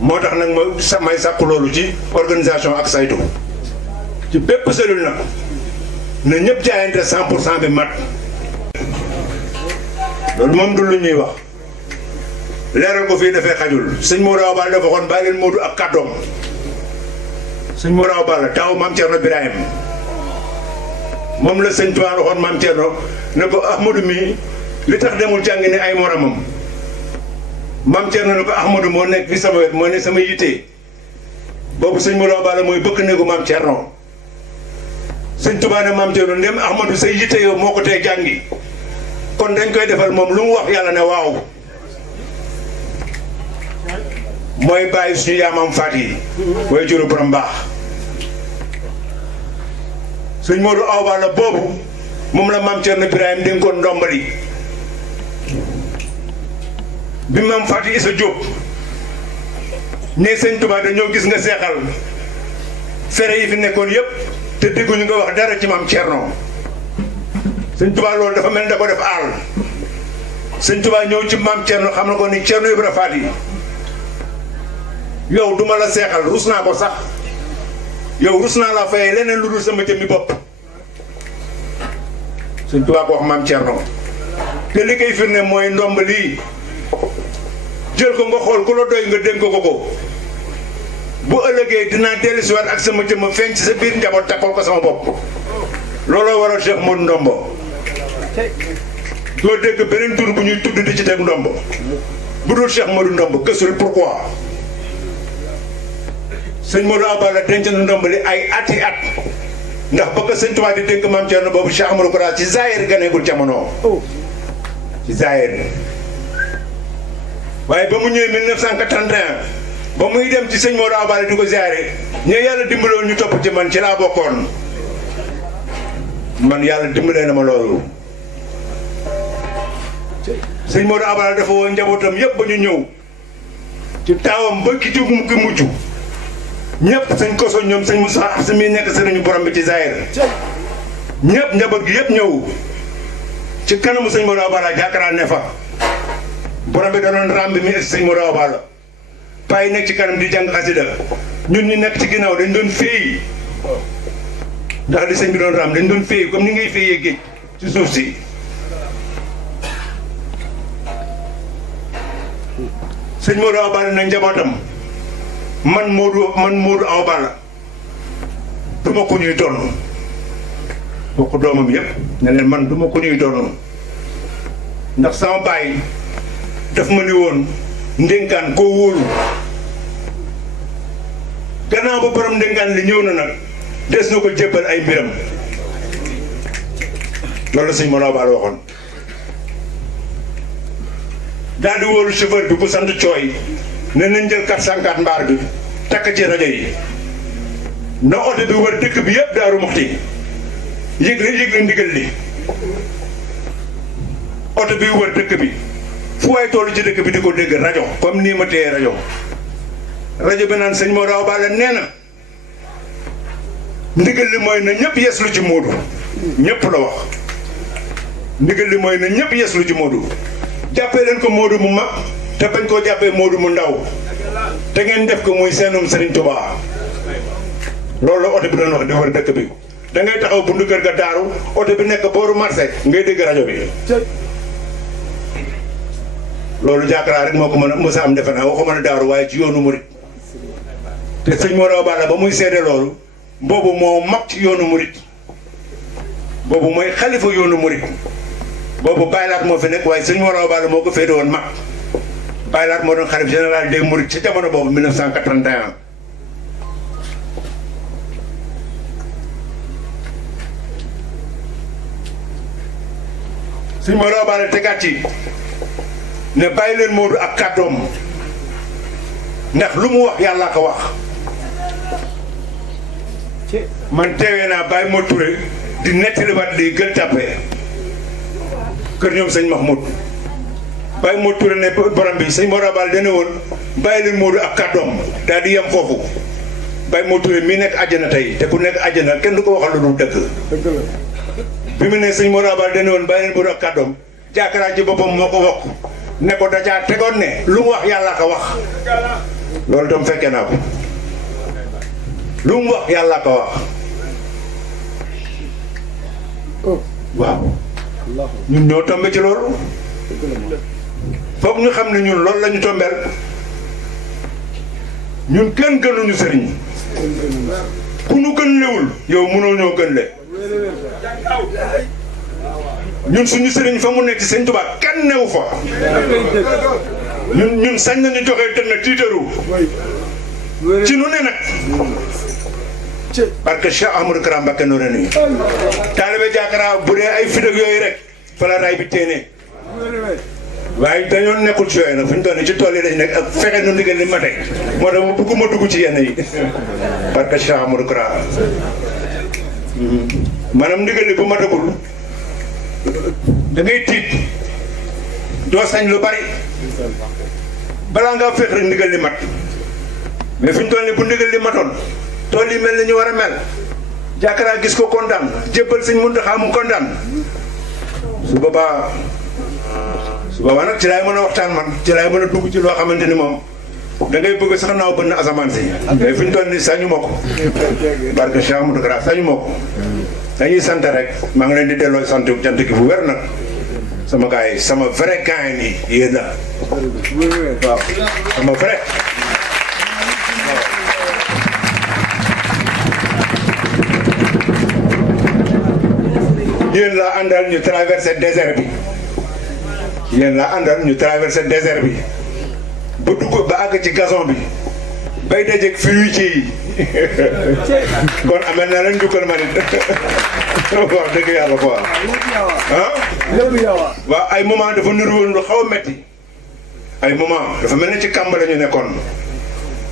moo tax nag ma may sàkku loolu ci organisation ak saytu ci bépp cellule nag na ñëpp jaayante 100% bi mat loolu moom du lu ñuy wax leeral ko fii dafay xajul sëñ Modou Awa Balla dafa waxoon bàyyi leen Modou ak kàddoom sëñ Modou Awa Balla taw maam Thierno Birahim moom la sëñ Tuubaa waxoon maam Thierno ne ko Ahmadou mi li tax demul jàngi ne ay moromam maam Thierno ne ko Ahmadou moo nekk fi sama wet moo ne sama yittee boobu sëñ Modou Awa Balla mooy bëkk néegu maam Thierno sëñ Touba ne maam Thierno ndem Ahmadou say yitte yow moo ko tee jàngi kon dañ koy defal moom lu mu wax yàlla ne waaw mooy bàyyi suñu yaamam faat yi way juru borom baax sëñ Modou Awa Balla boobu moom la maam Thierno Birahim dénkoon ndombali bi maam Fatou Issa Diop ne sëñ Touba dañoo gis nga seexal fere yi fi nekkoon yëpp te dégguñu nga wax dara ci maam Thierno sëñ Touba loolu dafa mel ni da ko def aal sëñ Touba ñëw ci maam Thierno xam na ko ni Thierno Ibra Faty yow duma la seexal rus naa ko sax yow rus naa la fayee leneen lu dul sama jëmmi bopp sëñ Touba ko wax maam Thierno te li koy firnde mooy ndomb lii jël ko nga xool ku la doy nga dénk ko bu ëllëgee dinaa dellusiwaat ak sama jëmm feeñ ci sa biir njaboot takkal ko sama bopp looloo waral Cheikh Modou Ndombo doo dégg beneen tur bu ñuy tudd di ci teg ndombo bu dul Cheikh Modou Ndombo kësul pourquoi sëñ Modou Awa Balla denc na ndomb li ay ati at ndax ba ko sëñ Tuubaa di dénk maam Thierno boobu Cheikh Amadou Kora ci Zahir ganeegul jamono ci Zahir waaye ba mu ñëwee 1981 ba muy dem ci sëñ Modou Awa Balla di ko ziare ñe yàlla dimbaloon ñu topp ci man ci laa bokkoon man yàlla dimbalee na ma loolu sëñ Modou Awa Balla dafa woo njabootam yëpp ba ñu ñëw ci taawam ba ki jugum ki mujj ñëpp sëñ koso ñoom sëñ Moussa Absa mi nekk sëriñu borom bi ci Zahir ñëpp njaboot gi yëpp ñëw ci kanamu sëñ Modou Awa Balla jàkkaarloo ne fa borom bi da doon ràmb mi sëñ Modou Awa Balla paa yi nekk ci kanam di jàng xasida ñun ñi nekk ci ginnaaw dañ doon féey ndax li sëñ bi doon ràmb dañ doon féey comme ni ngay féeyee géej ci suuf si sëñ Modou Awa Balla nag njabootam man Modou Awa Balla duma ko ñuy doon bokk doomam yëpp ne leen man duma ko ñuy doon ndax sama baay daf ma ni woon ndénkaan koo wóolu gannaaw ba borom ndénkaan li ñëw na nag des na ko jébbal ay mbiram loolu la sëñ Modou Awa Balla waxoon daal di wóolu chauffeur bi bu sant cooy ne nañ jël 404 mbaar bi takk ci rajo yi na oto bi wër dëkk bi yëpp Daaru Muxti yëg la ndigal li oto bi wër dëkk bi fu waay toll ci dëkk bi di ko dégg rajo comme nii ma téye rajo bi naan sëñ Modou Awa Balla nee na ndigal li mooy na ñëpp yeslu ci Modou ñëpp la wax ndigal li mooy na ñëpp yeslu ci Modou jàppee leen ko Modou mu mag te bañ koo jàppee Modou mu ndaw te ngeen def ko muy seenum Serigne Touba loolu la oto bi doon wax di wër dëkk bi da ngay taxaw bundu kër ga daaru oto bi nekk booru marché ngay dégg rajo bi loolu jàkkaarloo rek moo ko mën a am defe naa waxuma ne daaru waaye ci yoonu murit te sëñ Modou Awa Balla ba muy seede loolu boobu moo mag ci yoonu murit boobu mooy xalifa yoonu murit boobu baylaat moo fi nekk waaye sëñ Modou Awa Balla moo ko féete woon mag baylaat moo doon xalif général des mourides ci jamono boobu 1981 sëñ Modou Awa Balla tegaat ci ne bàyyi leen Modou ak kàddoom ndax lu mu wax yàlla ko wax man teewee naa Baye Modou Touré di nettaliwaat lii Gueule Tapée kër ñoom sëñ Mahmoud Baye Modou Touré ne borom bi sëñ Modou Awa Balla dana woon bàyyi leen Modou ak kàddoom daal di yem foofu Baye Modou Touré mii nekk àjjana tey te ku nekk àjjana kenn du ko waxal lu dul dëgg bi mu ne sëñ Modou Awa Balla dana woon bàyyi leen Modou ak kàddoom jaakaraa ci boppam moo ko wokk ne ko dajaa tegoon ne lu mu wax yàlla ko wax loolu tam fekkee naa ko lu mu wax yàlla ko wax waaw ñun ñoo tombe ci loolu foog ñu xam ne ñun loolu la ñu tombeel ñun kenn gënuñu sëriñ ku nu gën lewul yow mënoo ñoo gën le ñun suñu sëriñ fa mu nekk ci sëñ Tuubaa kenn newu fa ñun sañ nañu joxe dënn tiitaru ci nu ne nag parce que Cheikh Ahmadou Kara Mbacké Noreyni taalibe Diakara bu dee ay fideg yooyu rek fa la raay bi téenee waaye dañoo nekkul ci yooyu nag fu ñu doon ci tool yi dañ nekk ak fexe nu ndigal li mate moo tax ma bëgguma dugg ci yenn yi parce que Cheikh Ahmadou Kara maanaam ndigal li bu matagul da ngay tiit doo sañ lu bari balaa ngaa fex rek ndigal li mat mais fu ñu toll nii bu ndigal li matoon tool yi mel ni ñu war a mel Diakara gis ko kontaan jébbal Sëñ Muntaxa mu kontaan su boobaa nag ci laay mën a waxtaan man ci laay mën a dugg ci loo xamante ni moom da ngay bëgg sax naaw bënn asamaan si mais fu ñu toll nii sañu ma ko barke Cheikh Ahmadou Kara sañu ma ko dañuy sant rek maa ngi leen di delloo sant cant gi bu wér nag sama gars yi sama vrai gars yi yéen a waaw sama vrai yéen laa àndal ñu traversé désert bi yéen laa àndal ñu traversé désert bi ba dugg ba àgg ci gazon bi bay dajeeg fruitier yi kon amel na leen njukkal ma nit wax dëgg yàlla quoi ah waaw ay moment dafa niru woon lu xaw a metti ay moment dafa mel ne ci kàmb la ñu nekkoon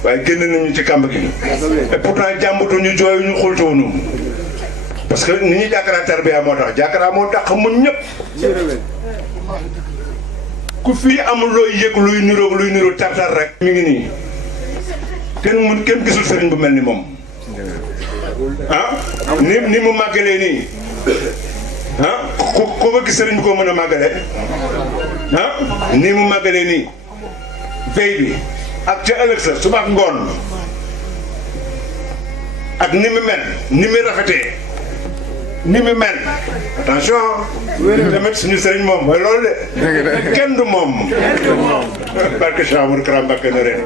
waaye génn nañu ci kàmb gi et pourtant jàmbatu ñu jooyu ñu xultuwunu parce que ni ñu Diakara tarbiya moo tax Diakara moo tax mun ñëpp ku fii amul looy yëg luy niroog tartar rek mi ngi nii kenn gisul sëriñ bu mel ni moom ah ni mu màggalee nii ah ku ko gis sëriñ bi ko mën a màggalee ah ni mu màggalee nii veille bi ak ca ëllëg sa suba ak ngoon ak ni mu mel ni mu rafetee ni mu mel attention tamit suñu sëriñ moom mooy loolu de kenn du moom parce que Cheikh Ahmadou Kara Mbacké Noreyni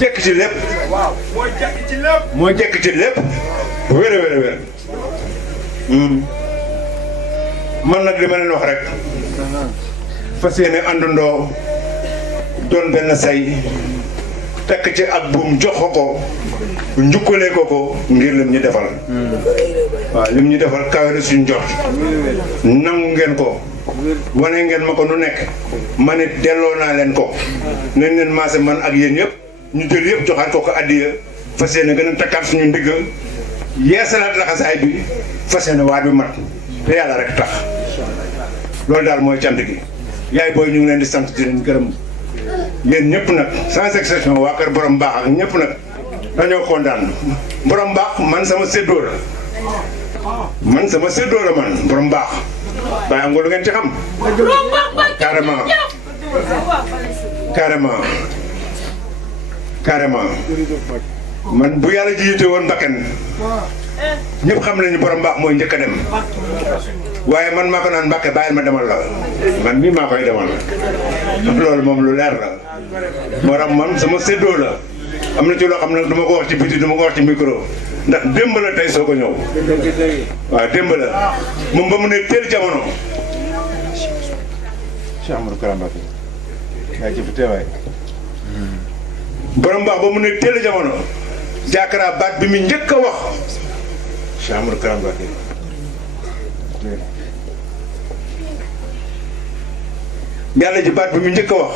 jekk ci lépp moo jekk ci lépp wér a wér a wér man nag li ma leen wax rek fas yéene àndandoo doon benn say tekk ci ak buum jox ko njukkalee ko ngir lim ñu defal waaw lim ñu defal kawe suñ jot nangu ngeen ko wane ngeen ma ko nu nekk man it delloo naa leen ko nañ leen maase man ak yéen yëpp ñu jël yëpp joxaat ko addiya fas yéene gën a takkaat suñu ndigg yeesalaat laxasaay bi fas yéene waat bi mat te yàlla rek tax loolu daal mooy cant gi yaay booy ñu ngi leen di sant di leen gërëm yéen ñëpp nag sans exception waa kër borom baax ak ñëpp nag dañoo kontaan borom baax man sama séddoo la man borom baax bàyyi am nga lu ngeen ci xam carrément man bu yàlla ji yite woon Mbakken ñëpp xam nañu borom baax mooy njëkk a dem waaye man maa ko naan Mbakke bàyyil ma demal la man mii maa koy demal loolu moom lu leer la moo tax man sama séddoo la am na ci loo xam ne du ma ko wax ci biti du ma ko wax ci micro ndax démb la tey soo ko ñëw waaw démb la moom ba mu ne teel jamono Cheikh Ahmadou Kara Mbacké yaa jëf teewaay borom baax ba mu ne teel jamono Diakara baat bi mu njëkk a wax Cheikh Ahmadou Kara Mbacké yàlla ji baat bi mu njëkk a wax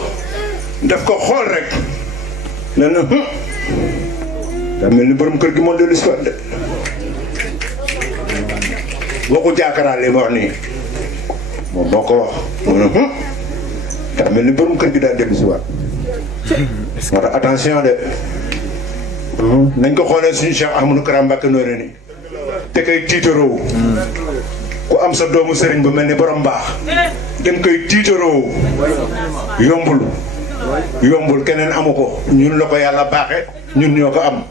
daf ko xool rek nee na daa mel ni borom kër gi moo dellu si waat de waxu Diakara li ma wax nii moom moo ko wax mu ne daa mel ni borom kër gi daal dellu si waat moo tax attention de nañ ko xoolee suñu Cheikh Ahmadou Kara Mbacké Noreyni te koy tiitaroo ku am sa doomu sëriñ bu mel ni borom baax dañ koy tiitaroo yombul keneen amu ko ñun la ko yàlla baaxe ñun ñoo ko am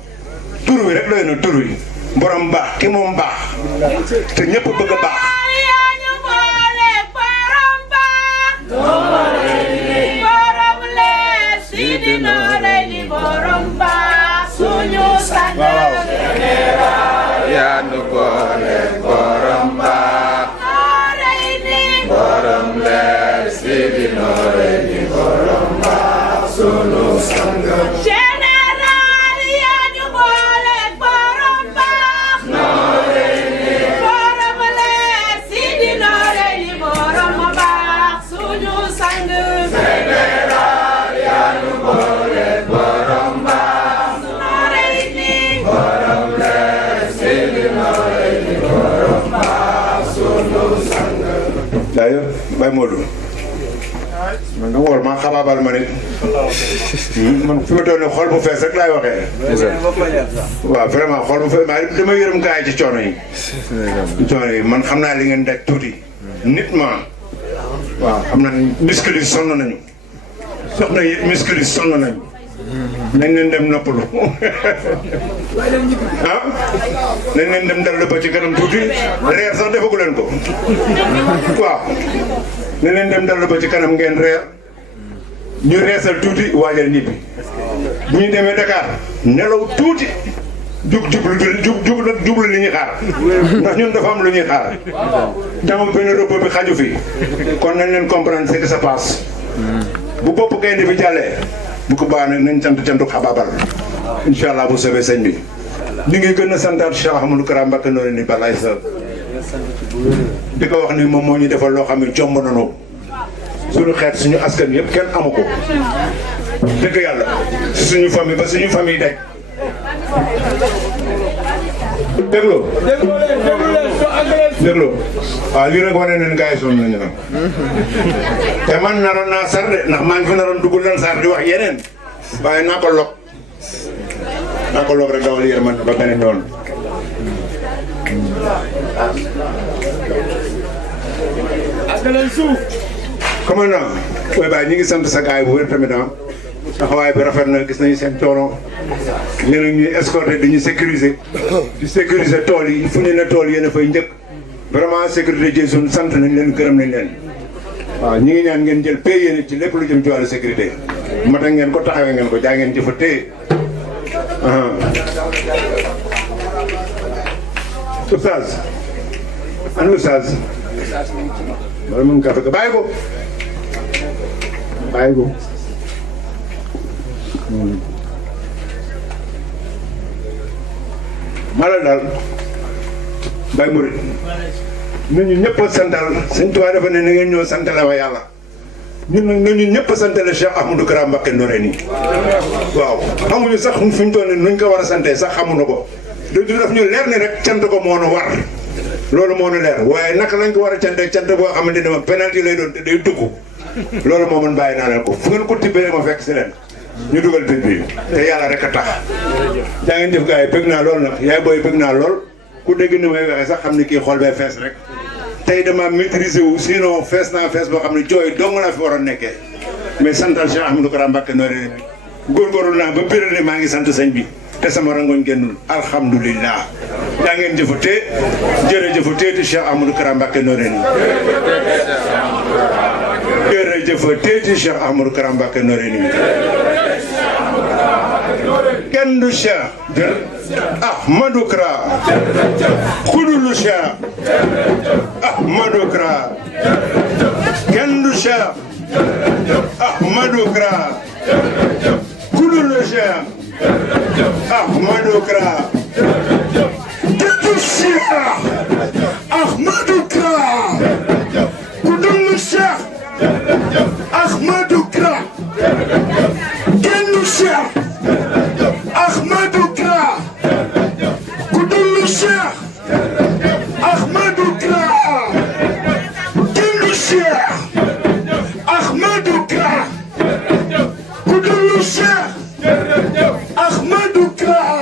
tur wi rek doy na tur wi borom baax ki moom baax te ñëpp bëgg a baax yaa nu boole borom baax borom leer Sidi Noreyni général yaa ñu boole borom baax borom leer Sidi Noreyni borom ma baax suñu sang général yaa ñu boole borom baax Noreyni borom leer Sidi Noreyni borom baax suñu sang d'ailleurs Baye Modou man da wóor maa xabaabal ma nit man fi ma toll nii xol bu fees rek laay waxee. waaw vraiment xol bu fees maa dama yërëm gars yi ci coono yi. coono yi man xam naa li ngeen daj tuuti. nit ma waaw xam naa muscle yi sonn nañu. soxna yi muscle yi sonn nañu. nañ leen dem noppalu. ah nañ leen dem dallu ba ci kanam tuuti reer sax defagu leen ko. waaw nañ leen dem dallu ba ci kanam ngeen reer ñu reesal tuuti waajal ñibbi bu ñu demee Dakar nelaw tuuti jublu li ñuy xaar ndax ñun dafa am lu ñuy xaar dama benn repos bi xaju fi kon nañ leen comprendre ce qui se passe bu bopp gaynde bi jàllee bu ko baax nag nañ cantu xabaabal incha allah bu soobee sëñ bi ñu ngi gën a santaat Cheikh Ahmadou Kara Mbacké Noreyni balay sa di ko wax ni moom moo ñu defal loo xam ne jomb nañu suñu xeet suñu askan yëpp kenn amu ko dëgg yàlla suñu famille ba suñu famille daj déglu waaw lii nag wane nañ gars yi sonn nañu nag te man naroon naa sar de ndax maa ngi fi naroon dugg lan sar di wax yeneen waaye naa ko log rek dawal yërmande ba beneen yoon commandant booy baay ñi ngi sant sa gars yi bu wér tamit taxawaay bi rafet na gis nañu seen coono yéen a ñuy escorter di ñu sécuriser tool yi fu ñu ne tool yéen a fay njëkk vraiment sécurité Jason sant nañ leen gërëm nañ leen waaw ñi ngi ñaan ngeen jël pay yéen ci lépp lu jëm ci wàllu sécurité mata ngeen ko taxawee ngeen ko jaa ngeen jëfa téye oustaz an oustaz wala mën nga fekk bàyyi ko mala daal Baye Mouride ñun ñëpp a santal Sëñ Tuubaa dafa ne na ngeen ñëw santale wa yàlla ñun nag ñun ñëpp a santale Cheikh Ahmadou Kara Mbacké Noreyni waaw xamuñu sax fu ñu toll nii nuñ ko war a santee sax xamuñu ko du daf ñu leer ni rek cant ko moo nu war loolu moo nu leer waaye naka lañ ko war a cantee cant boo xamante ne ma penalty lay doon te day dugg loolu moo man bàyyi naa leen ko fu ngeen ko tibbee ma fekk si leen ñu dugal bit bi te yàlla rek a tax jaa ngeen jëf gars yi bëgg naa lool nag yaay booy bëgg naa lool ku dégg ni may waxee sax xam ni kii xool bee fees rek tey dama maîtriser wu sinon fees naa fees boo xam ne jooy dong laa fi war a nekkee mais santal Cheikh Ahmadou Kara Mbacké Noreyni góorgóorlu naa ba biral ne maa ngi sant sëñ bi te sama rangoñ génnul alhamdulillah jaa ngeen jëfatee jërëjëfatee ti Cheikh Ahmadou Kara Mbacké Noreyni jërëjëfatee ti Cheikh Ahmadou Kara Mbacké Noreyni kenn du Cheikh Ahmadou Kara kudulu Cheikh Ahmadou Kara kenn du Cheikh Ahmadou Kara kudulu Cheikh Ahmadou Kara kenn du Cheikh Ahmadou Kara kudulu Cheikh Ahmadou Kara kenn du Cheikh Ahmadou Kara kudulu Cheikh Ahmadou Kara kenn du Cheikh Ahmadou Kara kudulu Cheikh Ahmadou Kara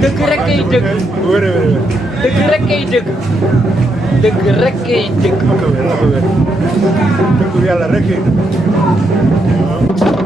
dëgg rek kay dëgg. dëgg rek kay dëgg. dëgg rek kay dëgg. dëgg yàlla rek kay dëgg.